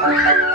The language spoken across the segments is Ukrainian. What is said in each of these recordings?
Bye.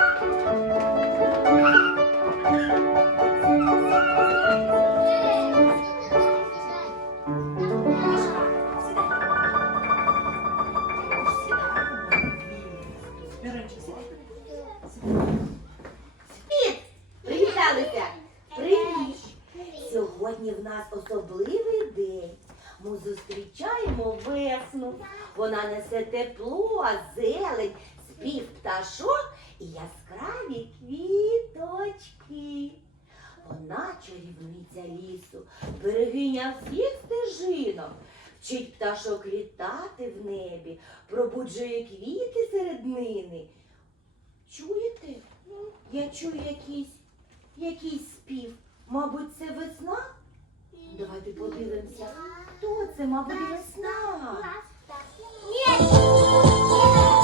Літати в небі, пробуджує квіти серед нини. Чуєте? Я чую якийсь, якийсь спів. Мабуть, це весна? Давайте подивимося. Хто це? Мабуть, весна. Доброго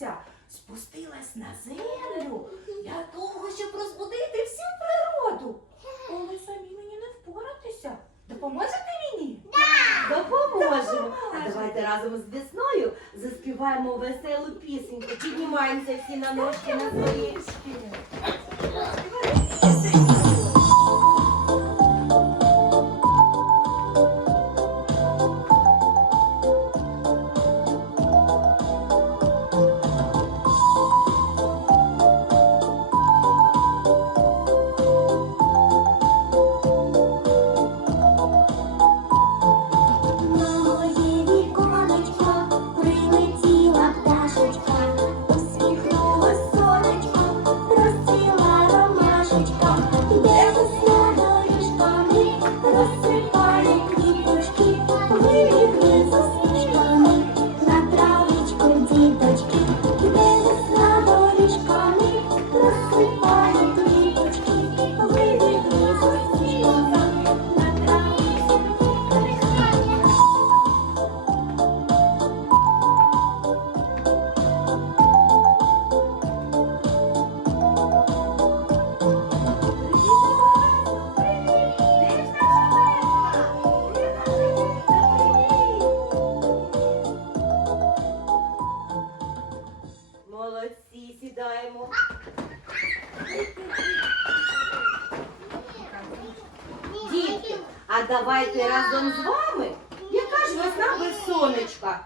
чарівниця. Спустилась на землю для того, щоб розбудити всю природу. Але самі мені не впоратися. Допоможете мені? Допоможемо. А давайте разом з весною заспіваємо веселу пісеньку. Піднімаємося всі на ножки на свої. Давайте разом з вами. Яка ж весна без сонечка?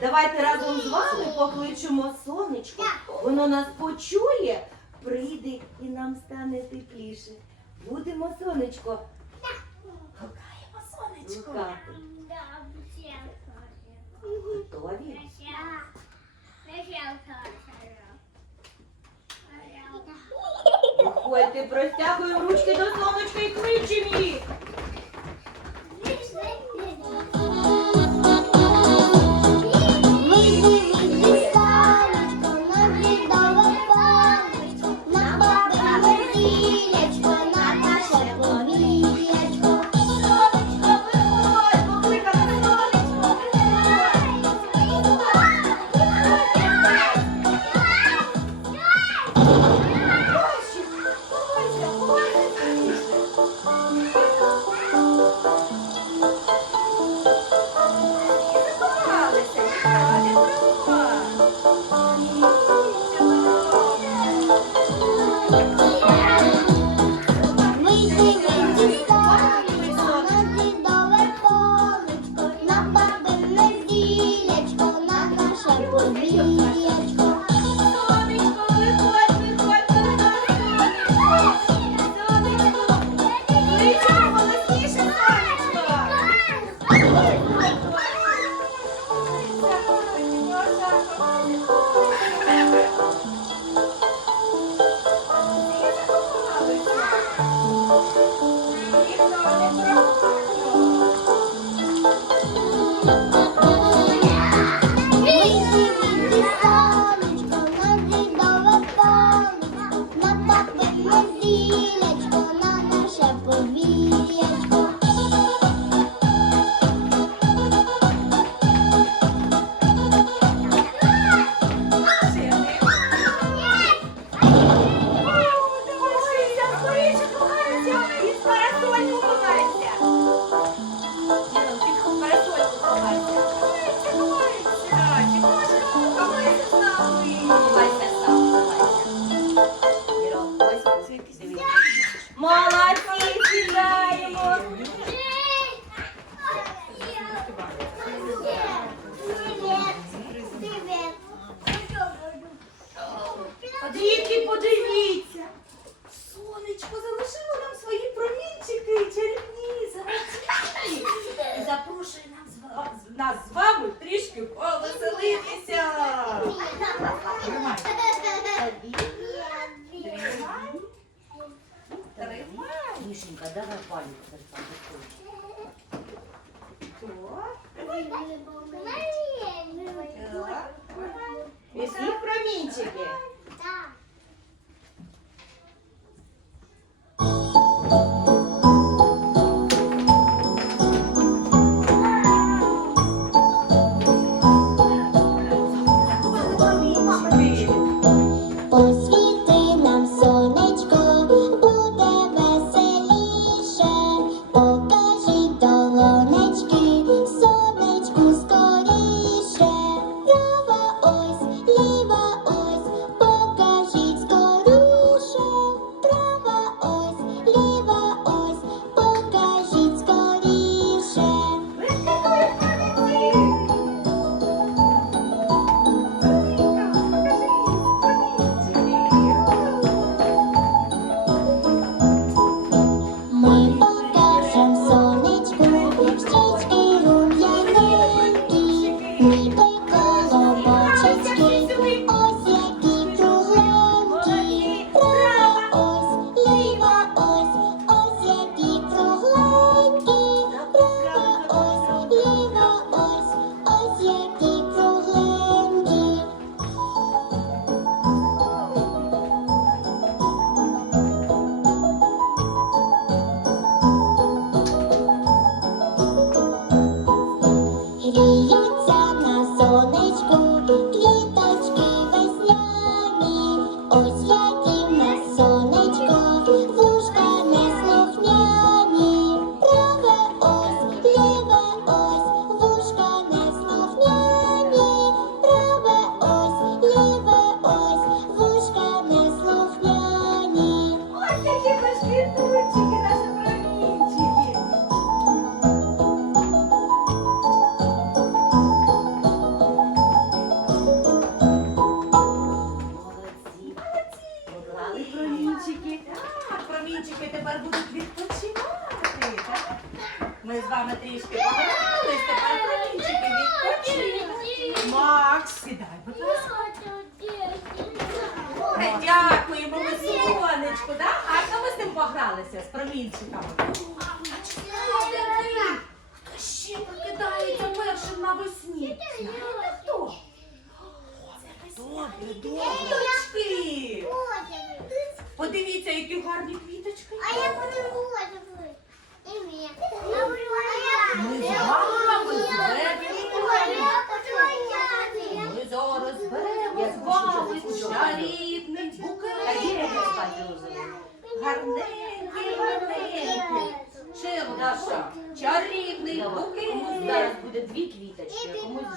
Давайте разом з вами покличемо сонечко. Воно нас почує, прийде і нам стане тепліше. Будемо сонечко Гукаємо сонечко. гукати. Готові? Виходьте, простягуємо ручки до сонечка і кличемо їх. Mola. Michigan.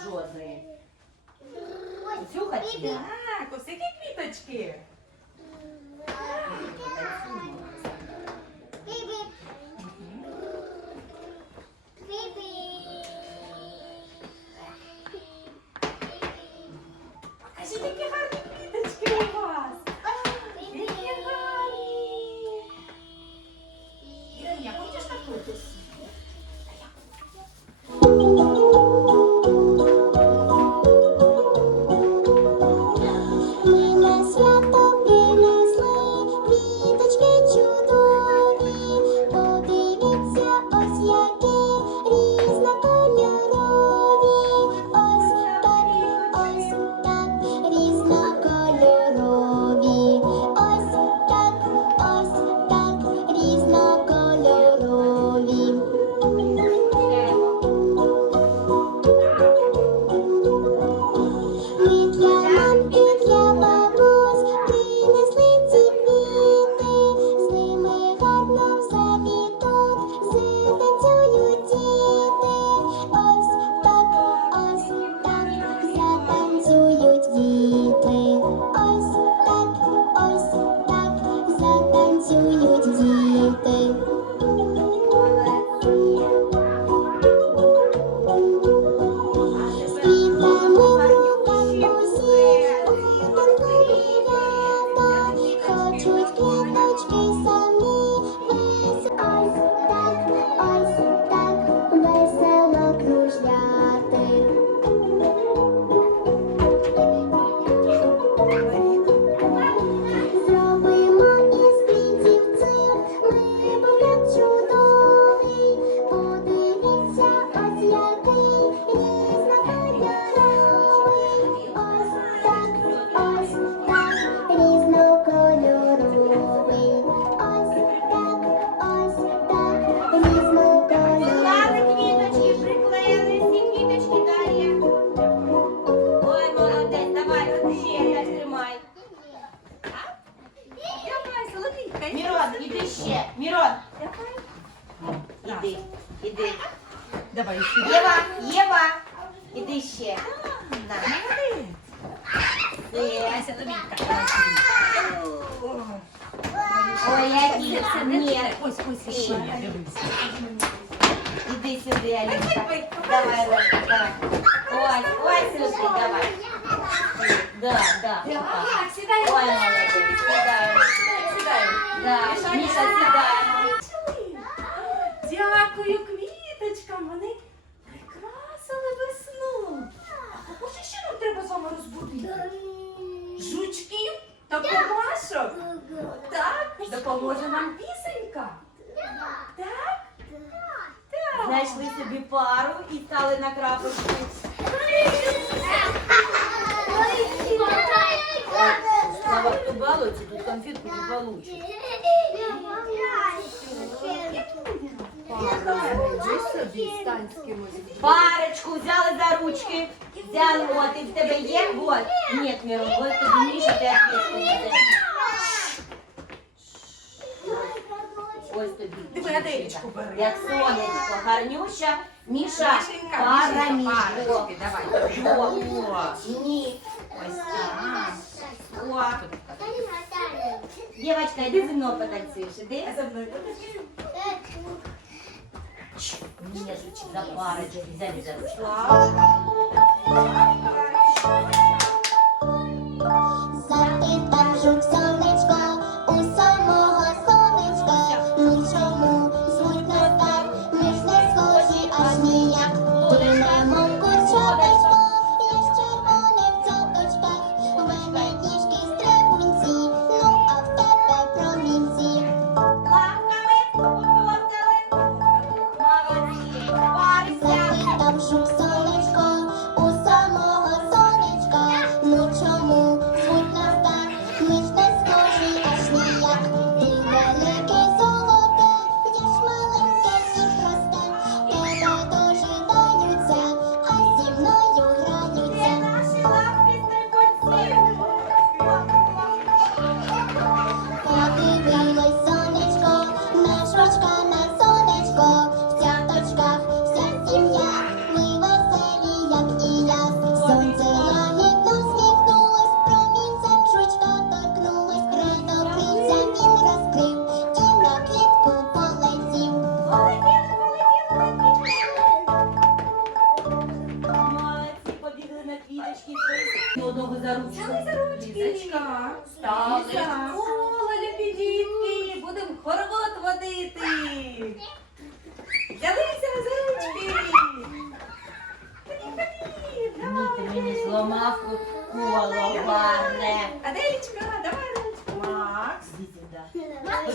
Жодної. Цю? Так, ось які квіточки. Іди, іди. Давай сюди. Єва, Єва, іди ще. На. Ася, новенька. Ой, Аліса, ні. Ось, ось, ще я дивлюся. Іди сюди, Аліса. Давай, Рожка, давай. Ось, ось, Рожка, давай. Да, да. Ой, молодець, сідай. Сідай. Да, Міша, сідай. Дякую квіточкам, вони прикрасили весну. А може ще нам треба з вами розбудити? Жучків та комашок? Так, допоможе нам пісенька. Так? Так. Знайшли собі пару і стали на крапочку. Слава, хто балується, тут конфетку не получиш. Парочку взяли за ручки. Взяли, от, і в тебе є, вот. Нет, Мирон, вот тобі Міша, ти ответку не Ось тобі. Диви, Аделечку бери. Як сонечко, гарнюща. Міша, Мішенька, пара Мішенька, парочки, давай. О, ні. Ось так. О. Дівчатка, йди зі мною потанцюєш, іди. За мною будеш? Ні, жучі, за парочки, взяли за ручку. Запитав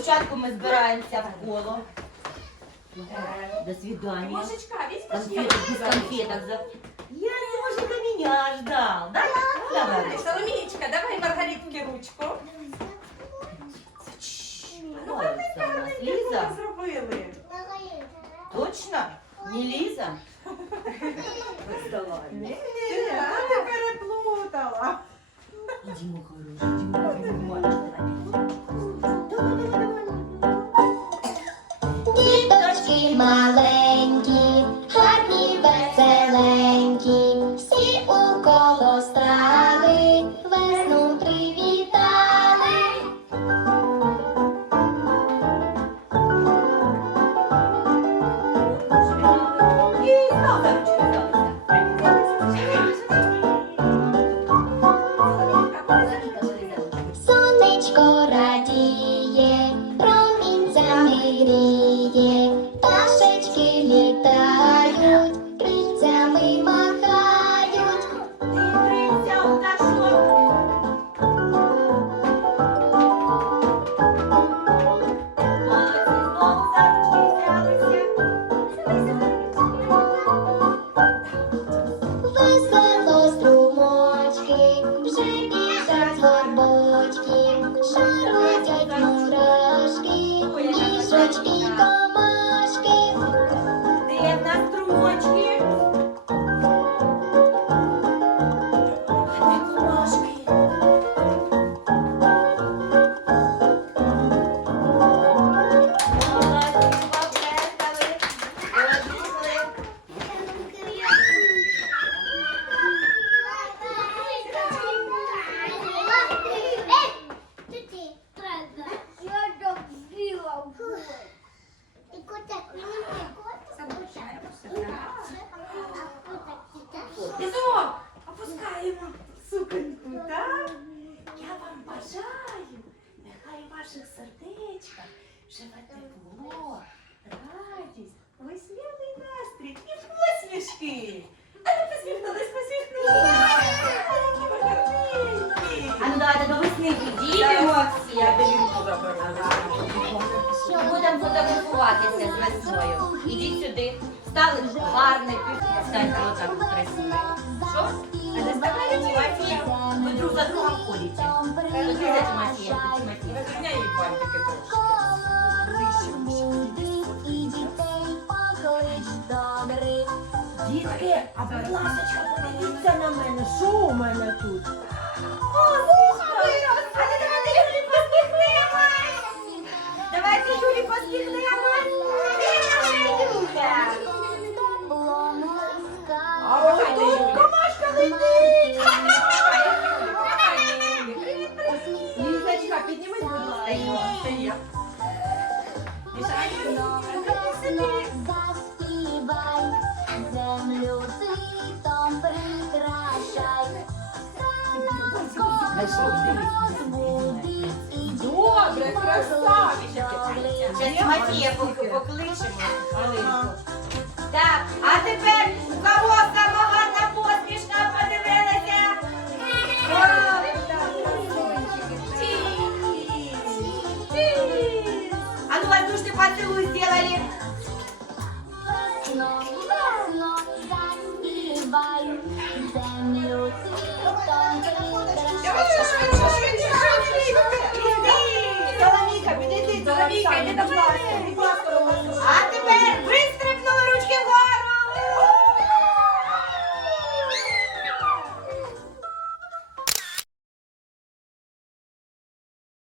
Спочатку ми збираємося в коло. До свидания. Машечка, візьми Конфеток, без конфеток. за- Я не может, ты меня ждал, да? Давай, Давай. Соломієчка, давай Маргаритки ручку. Ну, Нравится у нас. гарненько Лиза? ми зробили. Точно? Не Лиза? Ваших сердечках живе тепло, радість, весняний настрій і посмішки. А ну посміхнулись, посміхнулись. А ну давайте до весни підійдемо всі. Я заберу. Будемо фотографуватися з весною. Ідіть сюди. Стали гарне Станьте отак красиво. Що? А будь ласка, подивіться на мене, що у мене тут? Давайте Зараз пок- покличемо.